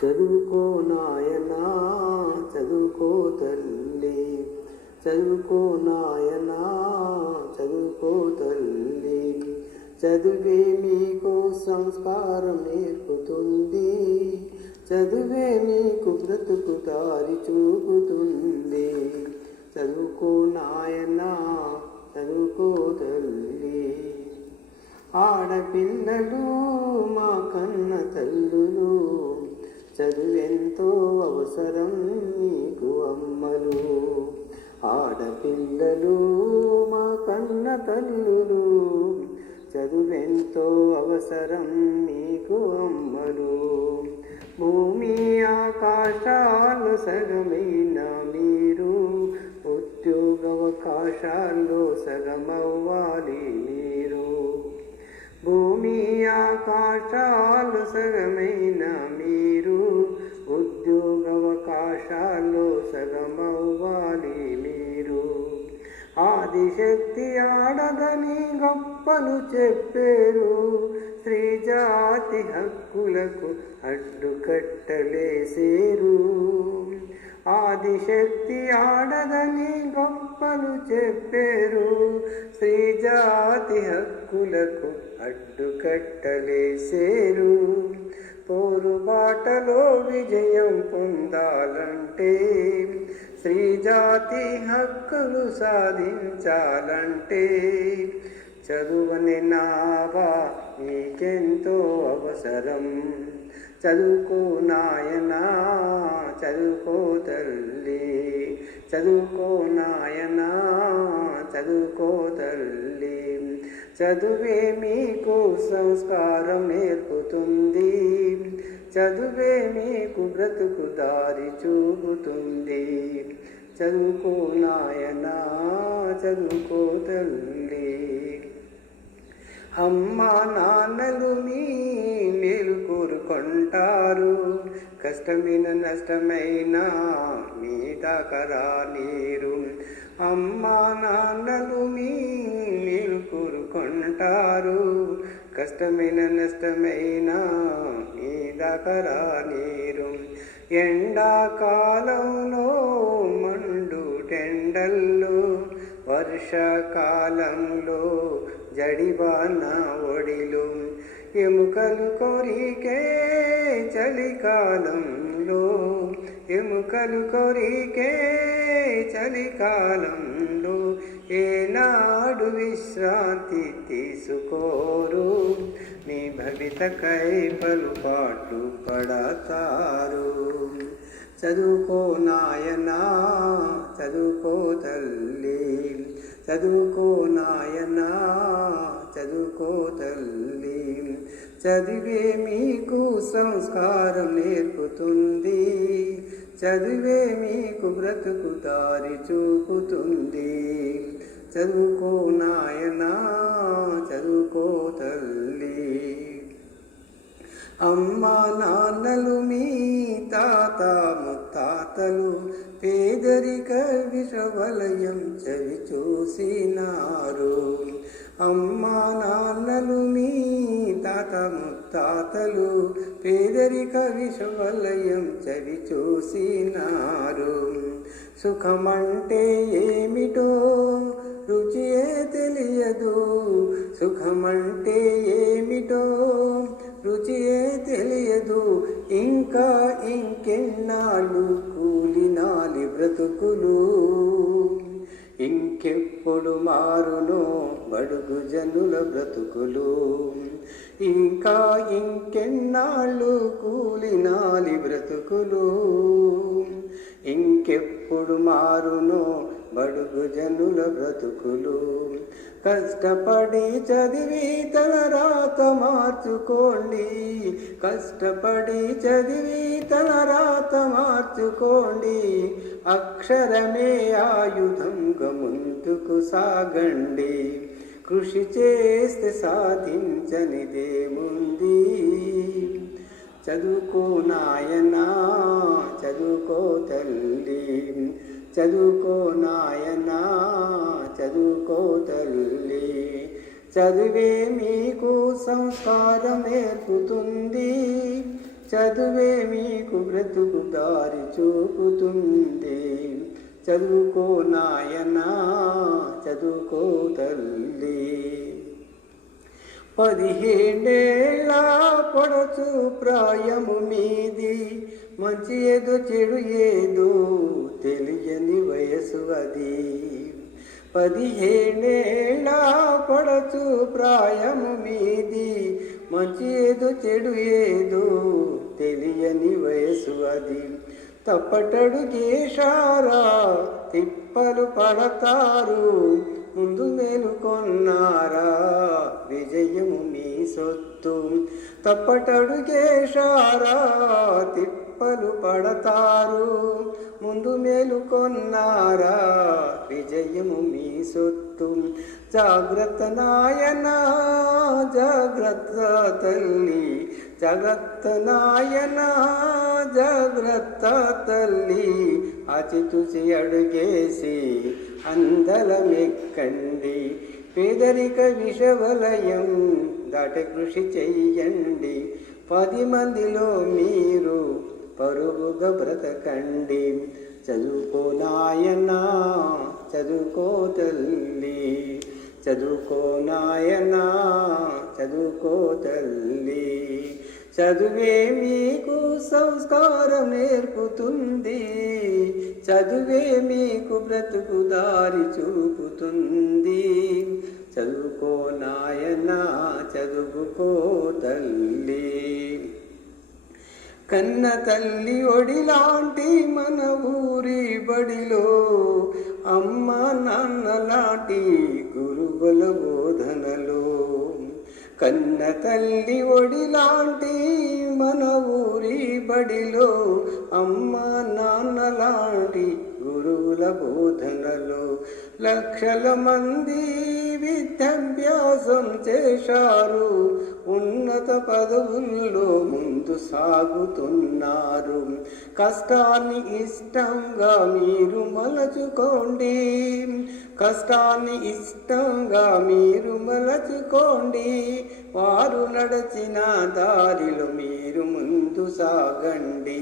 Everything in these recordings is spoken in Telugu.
చదువుకో నాయనా చదువుకో తల్లి, చదువుకో నాయనా చదువుకో తల్లి. చదువే నీకు సంస్కారం నేర్పుతుంది, చదువే నీకు బ్రతుకు దారి చూపుతుంది. చదువుకో నాయనా చదువుకో తల్లి. ఆడపిల్లలు మా కన్న తల్లులు, చదువెంతో అవసరం నీకు అమ్మలు. ఆడపిల్లలు మా కన్న తల్లులు, చదువెంతో అవసరం నీకు అమ్మలు. భూమి ఆకాశాలు సగమైన మీరు, ఉద్యోగవకాశాల్లో సగమవ్వాలి మీరు. భూమి ఆకాశాలు సగమైన మీరు, ఉద్యోగవకాశాల్లో సగమవ్వాలి మీరు. ఆదిశక్తి ఆడదని గొప్పలు చెప్పారు, స్త్రీ జాతి హక్కులకు అడ్డుకట్టలేసేరు. ఆదిశక్తి ఆడదని గొప్పలు చెప్పారు, స్త్రీ జాతి హక్కులకు అడ్డుకట్టలేసేరు. పోరుబాటలో విజయం పొందాలంటే, స్త్రీ జాతి హక్కులు సాధించాలంటే, చదువని నావా నీకెంతో అవసరం. చదువుకో నాయనా చదువుకో తల్లి, చదువుకో నాయనా చదువుకో తల్లి. చదువే మీకు సంస్కారం నేర్పుతుంది, చదువే మీకు బ్రతుకు దారి చూపుతుంది. చదువుకో నాయనా చదువుకో తల్లి. అమ్మా నాన్నలు మీ మేలు కోరుకుంటారు, కష్టమైన నష్టమైన మీ దాకా రానీరు. అమ్మా నాన్నలు మీ మేలు కోరుకుంటారు, కష్టమైన నష్టమైన మీ దాకా రానీరు. ఎండాకాలంలో మండు టెండల్లో, వర్షాకాలంలో జడివాన ఒడిలు. ఎముకలు కొరికే చలికాలంలో, ఎముకలు కొరికే చలికాలంలో ఏనాడు విశ్రాంతి తీసుకోరు, మీ భవితకై పలుపాట్లు పడతారు. చదువుకో నాయనా చదువుకో తల్లి, చదువుకో నాయనా చదువుకో తల్లి. చదివే మీకు సంస్కారం నేర్పుతుంది, చదివే మీకు బ్రతుకు దారి చూపుతుంది. చదువుకో నాయనా చదువుకో తల్లి. అమ్మా నాన్నలు మీ తాత ముత్తాతలు పేదరిక విషవలయం చవి చూసినారు. అమ్మా నాన్నలు మీ తాత ముత్తాతలు పేదరిక విషవలయం చవి చూసినారు. సుఖమంటే ఏమిటో రుచియే తెలియదు, సుఖమంటే ఏమిటో రుచియే తెలియదు. ఇంకా ఇంకెన్నాళ్ళు కూలినాలి బ్రతుకులు, ఇంకెప్పుడు మారునో బడుగు జనుల బ్రతుకులు. ఇంకా ఇంకెన్నాళ్ళు కూలినాలి బ్రతుకులు, ఇంకెప్పుడు మారునో బడుగు జనుల బ్రతుకులు. కష్టపడి చదివి తన రాత మార్చుకోండి, కష్టపడి చదివి తన రాత మార్చుకోండి. అక్షరమే ఆయుధంగా ముందుకు సాగండి, కృషి చేస్తే సాధించనిదేముంది. చదువుకో నాయనా చదువుకో తల్లి, చదువుకో నాయనా చదువుకో తల్లి. చదివే మీకు సంస్కారం నేర్పుతుంది, చదువే మీకు బ్రతుకు దారి చూపుతుంది. చదువుకో నాయనా, చదువుకో తల్లి. 15 ఏళ్ళ పొడచు ప్రాయము మీది, మంచి ఏదో చెడు ఏదో తెలియని వయసు అది. 15 ఏళ్ళ పొడచు ప్రాయము మీది, మంచి ఏదో చెడు ఏదో తెలియని వయసు అది. తప్పటడుగేశారా తిప్పలు పడతారు, ముందు మేలుకొన్నారా విజయము మీ సొత్తు. తప్పటడుగేశారా తిప్పలు పడతారు, ముందు మేలుకొన్నారా విజయము మీ సొత్తు. జాగ్రత్త నాయనా, జాగ్రత్త తల్లి, జాగ్రత్త నాయనా, జాగ్రత్త తల్లి. ఆచితూచి అడుగేసి అందలమెక్కండి, పేదరిక విషవలయం దాటి కృషి చెయ్యండి. 10 మందిలో మీరు పరుగుగా బ్రతకండి. చదువుకో నాయనా, చదువుకో తల్లి, చదువుకో నాయనా, చదువుకో తల్లి. చదువే మీకు సంస్కారం నేర్పుతుంది, చదువే మీకు బ్రతుకు దారి చూపుతుంది. చదువుకో నాయనా, చదువుకో తల్లి. కన్న తల్లి ఒడిలాంటి మన ఊరి బడిలో, అమ్మ నాన్న లాంటి గురువుల బోధనలో. కన్న తల్లి ఒడిలాంటి మన ఊరి బడిలో, అమ్మ నాన్న లాంటి గురువుల బోధనలో. లక్షల మంది విద్యాభ్యాసం చేశారు, ఉన్నత పదవుల్లో ముందు సాగుతున్నారు. కష్టాన్ని ఇష్టంగా మీరు మలచుకోండి, కష్టాన్ని ఇష్టంగా మీరు మలచుకోండి. వారు నడచిన దారిలో మీరు ముందు సాగండి.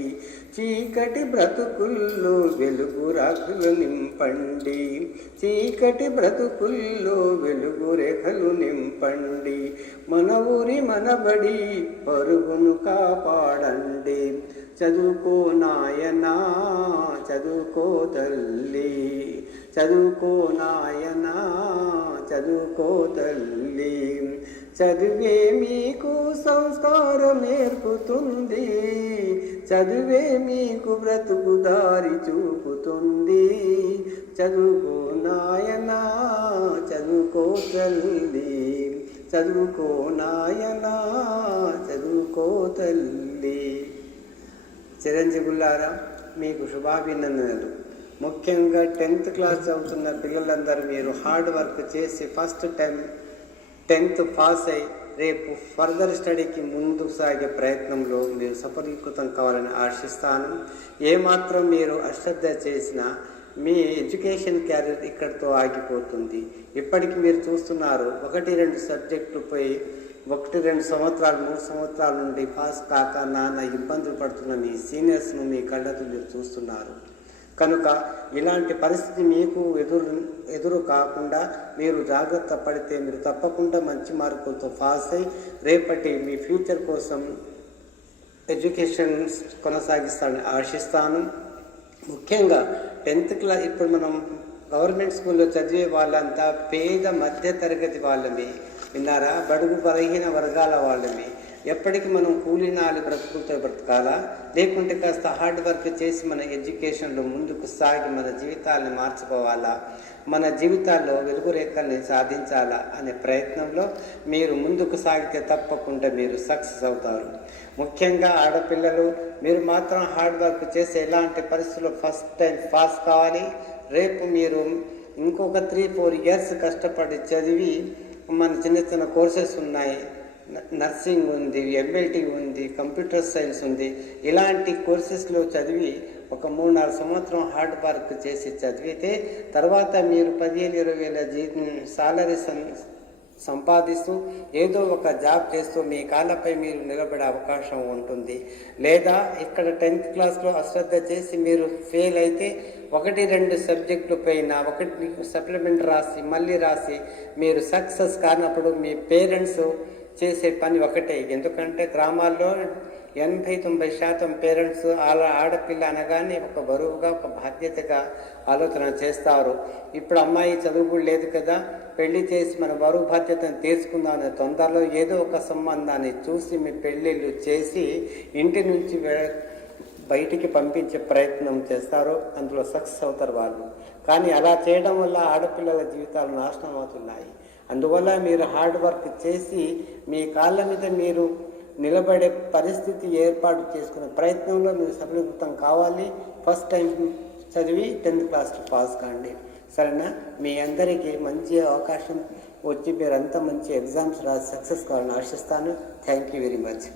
చీకటి బ్రతుకుల్లో వెలుగు రేఖలు నింపండి, చీకటి బ్రతుకుల్లో వెలుగు రేఖలు నింపండి. మన ఊరి మనబడి పరుగును కాపాడండి. చదువుకో నాయనా, చదువుకో తల్లి, చదువుకో నాయనా, చదువుకో తల్లి. చదువే మీకు సంస్కారం నేర్పుతుంది, చదువే మీకు బ్రతుకు దారి చూపుతుంది. చదువుకో నాయనా, చదువుకో తల్లి, చదువుకో నాయనా, చదువుకో తల్లి. చిరంజీవులారా, మీకు శుభాభినందనలు. ముఖ్యంగా 10th క్లాస్ చదువుతున్న పిల్లలందరూ మీరు హార్డ్ వర్క్ చేసి ఫస్ట్ టైం 10th పాస్ అయి రేపు ఫర్దర్ స్టడీకి ముందుకు సాగే ప్రయత్నంలో మీరు సఫలీకృతం కావాలని ఆశిస్తాను. ఏమాత్రం మీరు అశ్రద్ధ చేసినా మీ ఎడ్యుకేషన్ క్యారియర్ ఇక్కడితో ఆగిపోతుంది. ఇప్పటికి మీరు చూస్తున్నారు 1-2 సబ్జెక్టులు పోయి 1-2 సంవత్సరాలు 3 సంవత్సరాల నుండి పాస్ కాక నాన్న ఇబ్బందులు పడుతున్న మీ సీనియర్స్ను మీ కళ్ళతో మీరు చూస్తున్నారు. కనుక ఇలాంటి పరిస్థితి మీకు ఎదురు కాకుండా మీరు జాగ్రత్త పడితే మీరు తప్పకుండా మంచి మార్కులతో పాస్ అయి రేపటి మీ ఫ్యూచర్ కోసం ఎడ్యుకేషన్ కొనసాగిస్తానని ఆశిస్తాను. ముఖ్యంగా 10th క్లాస్ ఇప్పుడు మనం గవర్నమెంట్ స్కూల్లో చదివే వాళ్ళంతా పేద మధ్య తరగతి వాళ్ళమే, విన్నారా? బడుగు బలహీన వర్గాల వాళ్ళమే. ఎప్పటికీ మనం కూలినాలి బ్రతుకులతో బ్రతకాలా, లేకుంటే కాస్త హార్డ్ వర్క్ చేసి మన ఎడ్యుకేషన్లో ముందుకు సాగి మన జీవితాలను మార్చుకోవాలా, మన జీవితాల్లో వెలుగు రేఖల్ని సాధించాలా అనే ప్రయత్నంలో మీరు ముందుకు సాగితే తప్పకుండా మీరు సక్సెస్ అవుతారు. ముఖ్యంగా ఆడపిల్లలు మీరు మాత్రం హార్డ్ వర్క్ చేసి ఎలాంటి పరిస్థితుల్లో ఫస్ట్ టైం పాస్ కావాలి. రేపు మీరు ఇంకొక 3-4 ఇయర్స్ కష్టపడి చదివి మన చిన్న చిన్న కోర్సెస్ ఉన్నాయి, నర్సింగ్ ఉంది, MLT ఉంది, కంప్యూటర్ సైన్స్ ఉంది. ఇలాంటి కోర్సెస్లో చదివి ఒక 3-4 సంవత్సరం హార్డ్ వర్క్ చేసి చదివితే తర్వాత మీరు 15,000-20,000 సాలరీస్ సంపాదిస్తూ ఏదో ఒక జాబ్ చేస్తూ మీ కాళ్ళపై మీరు నిలబడే అవకాశం ఉంటుంది. లేదా ఇక్కడ 10th క్లాస్లో అశ్రద్ధ చేసి మీరు ఫెయిల్ అయితే 1-2 సబ్జెక్టులు పైన 1 సప్లిమెంట్ రాసి మళ్ళీ రాసి మీరు సక్సెస్ కానప్పుడు మీ పేరెంట్స్ చేసే పని ఒకటే. ఎందుకంటే గ్రామాల్లో 80-90% పేరెంట్స్ ఆడపిల్ల అనగానే ఒక బరువుగా ఒక బాధ్యతగా ఆలోచన చేస్తారు. ఇప్పుడు అమ్మాయి చదువు లేదు కదా, పెళ్లి చేసి మన బరువు బాధ్యతను తీసుకుందామనే తొందరలో ఏదో ఒక సంబంధాన్ని చూసి మీ పెళ్ళిళ్ళు చేసి ఇంటి నుంచి బయటికి పంపించే ప్రయత్నం చేస్తారు. అందులో సక్సెస్ అవుతారు వాళ్ళు. కానీ అలా చేయడం వల్ల ఆడపిల్లల జీవితాలు నాశనం అవుతున్నాయి. అందువల్ల మీరు హార్డ్ వర్క్ చేసి మీ కాళ్ళ మీద మీరు నిలబడే పరిస్థితి ఏర్పాటు చేసుకునే ప్రయత్నంలో మీరు సఫలీకృతం కావాలి. ఫస్ట్ టైం చదివి 10th క్లాస్ పాస్ కాండి. సరేనా? మీ అందరికీ మంచి అవకాశం వచ్చి మీరంతా మంచి ఎగ్జామ్స్ రాసి సక్సెస్ కావాలని ఆశిస్తాను. Thank you very much.